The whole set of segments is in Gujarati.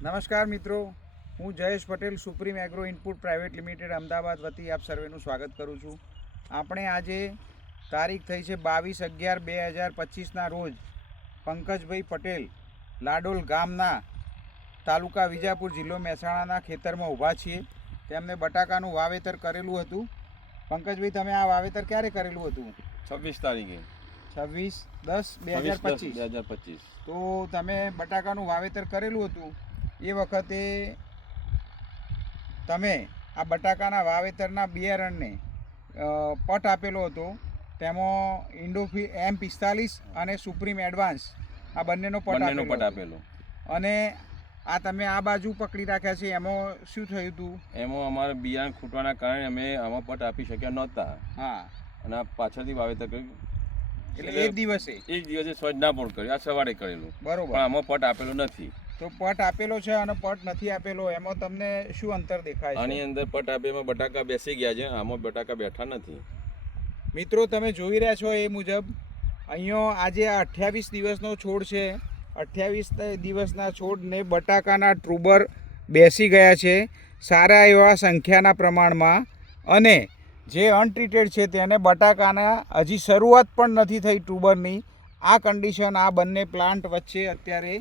નમસ્કાર મિત્રો, હું Jayesh Patel supreme agro input private limited Ahmedabad વતી આપ સર્વેનું સ્વાગત કરું છું. આપણે આજે તારીખ થઈ છે 22/11/2025ના રોજ પંકજભાઈ પટેલ લાડોલ ગામના તાલુકા વિજાપુર જિલ્લો મહેસાણાના ખેતરમાં ઊભા છીએ. તેમને બટાકાનું વાવેતર કરેલું હતું. પંકજભાઈ, તમે આ વાવેતર ક્યારે કરેલું હતું? 26 તારીખે 26/10/2025. તો તમે બટાકાનું વાવેતર કરેલું હતું એ વખતે તમે આ બટાકાના વાવેતરના બિયારણને પટ આપેલો હતો. તેમાં ઇન્ડોફી M45 અને સુપ્રીમ એડવાન્સ આ બંનેનો પટ આપેલો. અને આ તમે આ બાજુ પકડી રાખ્યા છે, એમાં શું થયું હતું? એમાં અમારે બિયારણ ખૂટવાના કારણે અમે આમાં પટ આપી શક્યા નહોતા. હા, અને આ પાછળથી વાવેતર કર્યું. એટલે એક દિવસે સોજનાપોર કર્યું, આ સવારે કરેલું. બરોબર. પણ આમાં પટ આપેલો નથી. તો પટ આપેલો છે અને પટ નથી આપેલો, એમાં તમને શું અંતર દેખાય છે? આની અંદર પટ આપેમાં બટાકા બેસી ગયા છે, આમાં બટાકા બેઠા નથી. મિત્રો, તમે જોઈ રહ્યા છો એ મુજબ અહીંયા આજે આ 28 દિવસનો છોડ છે. 28 દિવસના છોડને બટાકાના ટ્રુબર બેસી ગયા છે સારા એવા સંખ્યાના પ્રમાણમાં. અને જે અનટ્રીટેડ છે તેને બટાકાના હજી શરૂઆત પણ નથી થઈ ટ્રુબરની. આ કન્ડિશન આ બંને પ્લાન્ટ વચ્ચે અત્યારે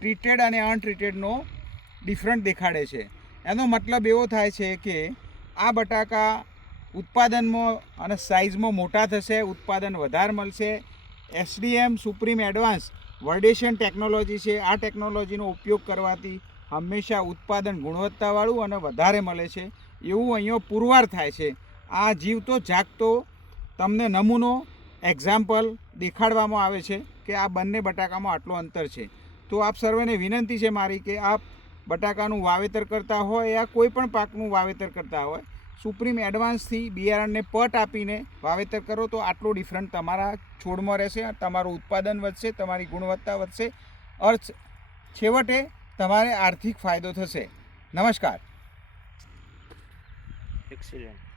ટ્રીટેડ અને અનટ્રીટેડનો ડિફરન્ટ દેખાડે છે. એનો મતલબ એવો થાય છે કે આ બટાકા ઉત્પાદનમાં અને સાઇઝમાં મોટા થશે, ઉત્પાદન વધારે મળશે. SDM સુપ્રીમ એડવાન્સ વર્ડેશન ટેકનોલોજી છે. આ ટેકનોલોજીનો ઉપયોગ કરવાથી હંમેશા ઉત્પાદન ગુણવત્તાવાળું અને વધારે મળે છે એવું અહીંયા પુરવાર થાય છે. આ જીવતો જાગતો તમને નમૂનો એક્ઝામ્પલ દેખાડવામાં આવે છે કે આ બંને બટાકામાં આટલો અંતર છે. તો આપ સર્વેને વિનંતી છે મારી કે આપ બટાકાનું વાવેતર કરતા હોય યા કોઈ પણ પાકનું વાવેતર કરતા હોય, સુપ્રીમ એડવાન્સથી બિયારણને પટ આપીને વાવેતર કરો તો આટલો ડિફરન્ટ તમારા છોડમાં રહેશે. તમારું ઉત્પાદન વધશે, તમારી ગુણવત્તા વધશે, છેવટે તમારે આર્થિક ફાયદો થશે. નમસ્કાર. એક્સિલન્ટ.